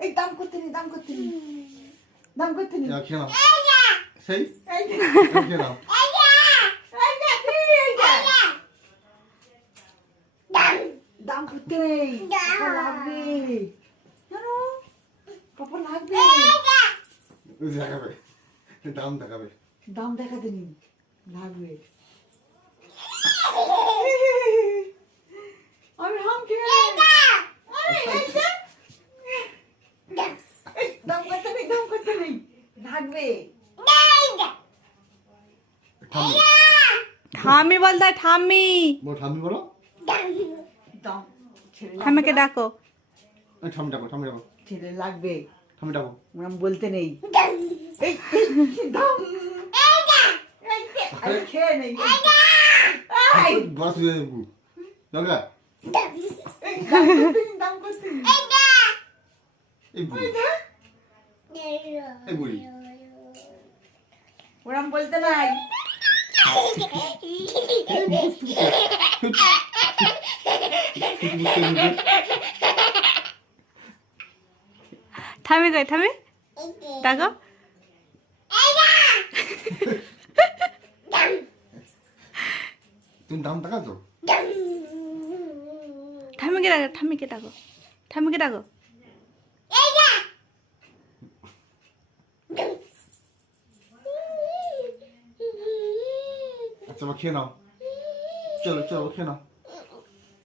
এই দাম করতে নি দাম করতে নি দাম করতে নি খেয়ে নাও সেই এই যে খেয়ে নাও এই যে এই যে দাম করতে নেই পাপা লাগবে জানো পাপা লাগবে দেখাবে দাম দেখাবে দাম দেখাতে নি লাগবে আমি হাম খেয়ে দাম করতে নেই লাগবে ঠাম্মি বলতে ঠাম্মি ঠাম্মি বলো দাম ছেলে ঠাম্মিকে ডাকো ঠাম্মি ডাকো ছেলে লাগবে ঠাম্মি ডাকো ওরম বলতে নেই এই দাম আরে খেয়ে নেই বড় শুয়ে দরকার দাম করতে নেই এই বুড়ি এই বুড়ি ওরম বলতে নাই ঠাম্মি কই ঠাম্মি ডাকো তুমি দাম টাকা তো ঠাম্মিকে ডাকো ঠাম্মিকে ডাকো আচ্ছা খেয়ে নাও চলো খেয়ে নাও